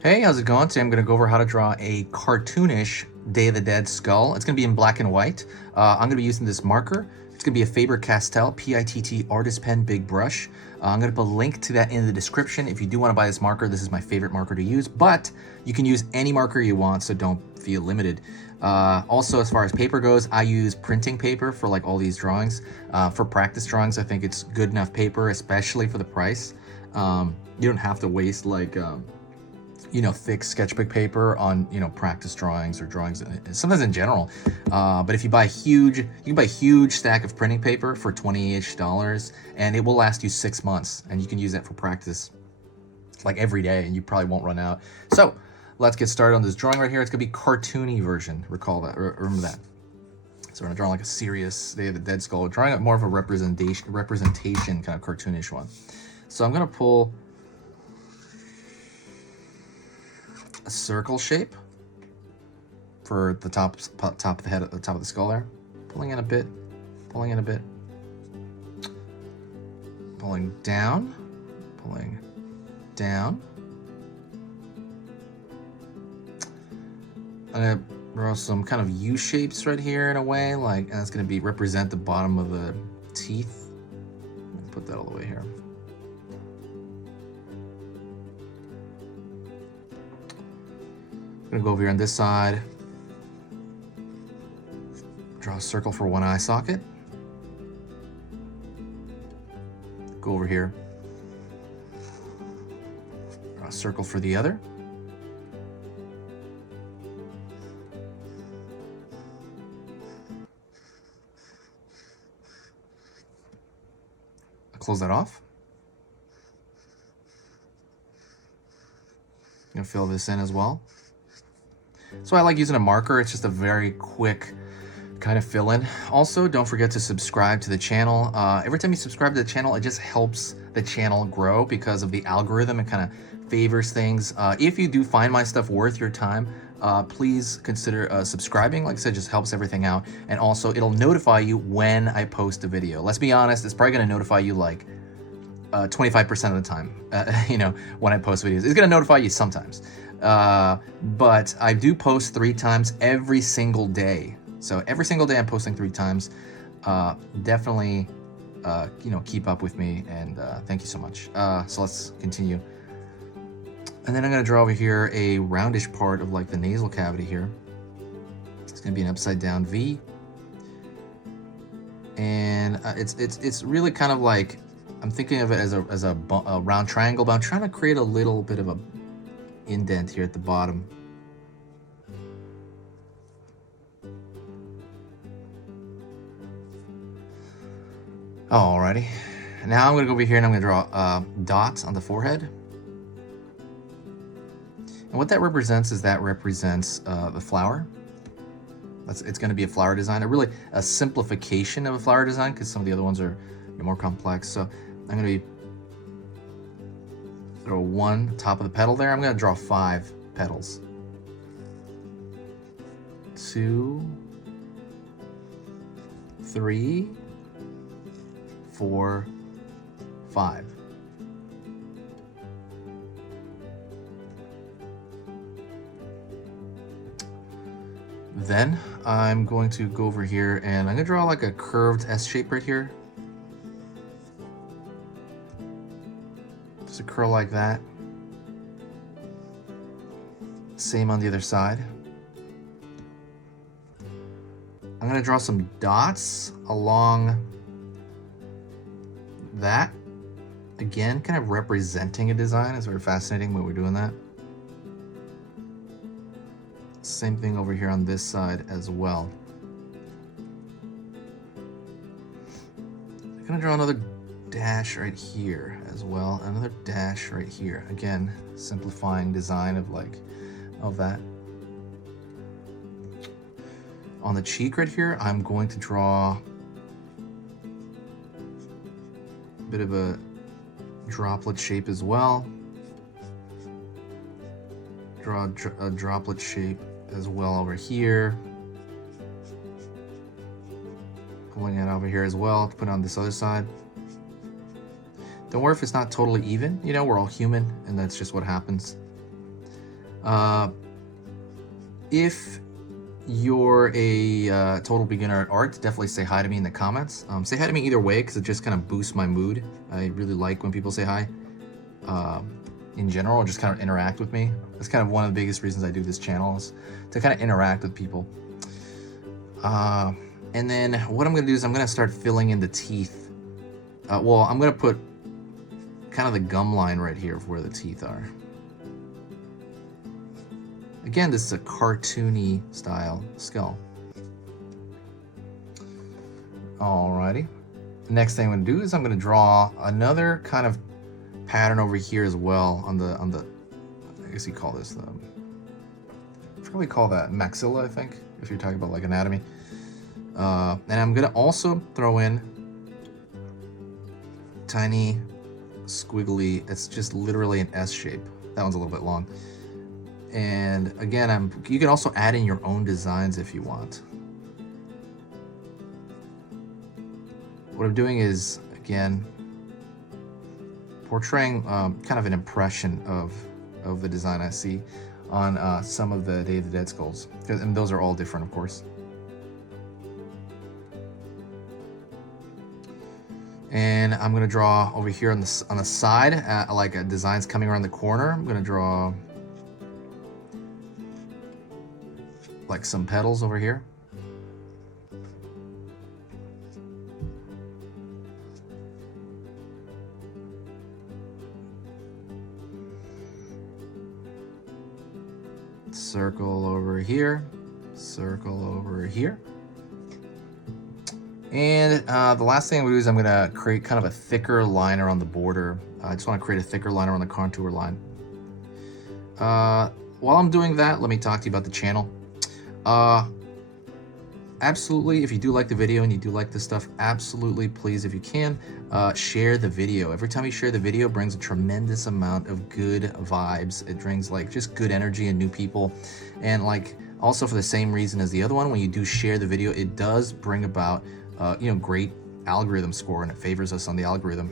Hey, how's it going? Today I'm going to go over how to draw a cartoonish Day of the Dead skull. It's going to be in black and white. I'm going to be using this marker. It's going to be a Faber-Castell PITT Artist Pen Big Brush. I'm going to put a link to that in the description. If you do want to buy this marker, this is my favorite marker to use, but you can use any marker you want, so don't feel limited. Also, as far as paper goes, I use printing paper for like all these drawings. For practice drawings, I think it's good enough paper, especially for the price. You don't have to waste like thick sketchbook paper on practice drawings or drawings sometimes in general, but if you buy you can buy a huge stack of printing paper for $20-ish, and it will last you 6 months, and you can use that for practice like every day, and you probably won't run out. So let's get started on this drawing right here. It's gonna be cartoony version, recall that, remember that. So we're gonna draw like a serious Day of the Dead skull, drawing up more of a representation kind of cartoonish one. So I'm gonna pull a circle shape for the top of the head, at the top of the skull there. Pulling in a bit, pulling in a bit, pulling down, pulling down. I'm gonna draw some kind of U shapes right here in a way, and that's gonna represent the bottom of the teeth. Put that all the way here. I'm gonna go over here on this side, draw a circle for one eye socket. Go over here, draw a circle for the other. Close that off. I'm gonna fill this in as well. So I like using a marker. It's just a very quick kind of fill in. Also, don't forget to subscribe to the channel. Every time you subscribe to the channel, it just helps the channel grow because of the algorithm. It kind of favors things. If you do find my stuff worth your time, please consider subscribing. Like I said, just helps everything out. And also, it'll notify you when I post a video. Let's be honest, it's probably going to notify you like 25% of the time, when I post videos. It's going to notify you sometimes. But I do post 3 times every single day. So every single day I'm posting 3 times. Definitely, keep up with me, and thank you so much. So let's continue. And then I'm going to draw over here a roundish part of like the nasal cavity here. It's going to be an upside down V. And it's really kind of like, I'm thinking of it as a round triangle, but I'm trying to create a little bit of a indent here at the bottom. Alrighty, now I'm gonna go over here and I'm gonna draw a dot on the forehead. And what that represents is the flower. It's gonna be a flower design, a simplification of a flower design, because some of the other ones are more complex. So I'm gonna throw 1 top of the petal there. I'm gonna draw 5 petals. 2, 3, 4, 5. Then I'm going to go over here and I'm gonna draw like a curved S shape right here. Just a curl like that. Same on the other side. I'm gonna draw some dots along that. Again, kind of representing a design. It's very fascinating when we're doing that. Same thing over here on this side as well. I'm gonna draw another dash right here as well. Another dash right here. Again, simplifying design of that. On the cheek right here, I'm going to draw a bit of a droplet shape as well. Draw a droplet shape as well over here. Pulling it over here as well to put on this other side. Don't worry if it's not totally even, we're all human and that's just what happens. If you're a total beginner at art, definitely say hi to me in the comments. Say hi to me either way, because it just kind of boosts my mood. I really like when people say hi. In general, just kind of interact with me. That's kind of one of the biggest reasons I do this channel, is to kind of interact with people. And then what I'm going to do is I'm going to start filling in the teeth. Well, I'm going to put kind of the gum line right here of where the teeth are. Again, this is a cartoony style skull. Alrighty. Next thing I'm going to do is I'm going to draw another kind of pattern over here as well on the I guess you call this the, I forget what we call that, maxilla, I think, if you're talking about like anatomy. And I'm going to also throw in tiny squiggly, it's just literally an S shape. That one's a little bit long. And again, you can also add in your own designs if you want. What I'm doing is, again, portraying kind of an impression of the design I see on some of the Day of the Dead skulls. And those are all different, of course. And I'm going to draw over here on the side, like designs coming around the corner. I'm going to draw like some petals over here. Circle over here, circle over here. And the last thing I'm going to do is I'm going to create kind of a thicker line around the border. I just want to create a thicker line around the contour line. While I'm doing that, let me talk to you about the channel. Absolutely, if you do like the video and you do like this stuff, absolutely, please, if you can, share the video. Every time you share the video, it brings a tremendous amount of good vibes. It brings like just good energy and new people. And like also for the same reason as the other one, when you do share the video, it does bring about great algorithm score, and it favors us on the algorithm.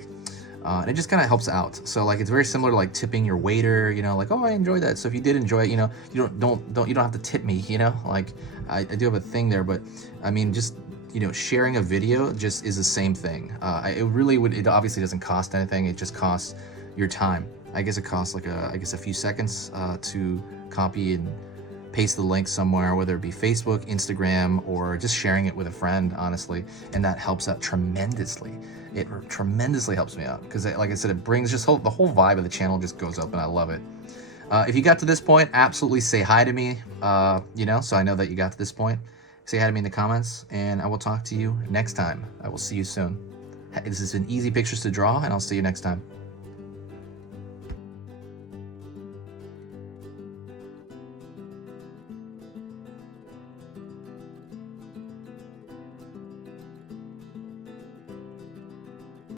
And it just kind of helps out. So like it's very similar to like tipping your waiter, like, oh, I enjoyed that. So if you did enjoy it, you don't have to tip me, like I do have a thing there, but I mean, just sharing a video just is the same thing. It obviously doesn't cost anything. It just costs your time. I guess it costs like a few seconds to copy and paste the link somewhere, whether it be Facebook, Instagram, or just sharing it with a friend, honestly, and that helps out tremendously. It tremendously helps me out because, like I said, it brings just the whole vibe of the channel just goes up, and I love it. If you got to this point, absolutely say hi to me, so I know that you got to this point. Say hi to me in the comments, and I will talk to you next time. I will see you soon. This has been Easy Pictures to Draw, and I'll see you next time.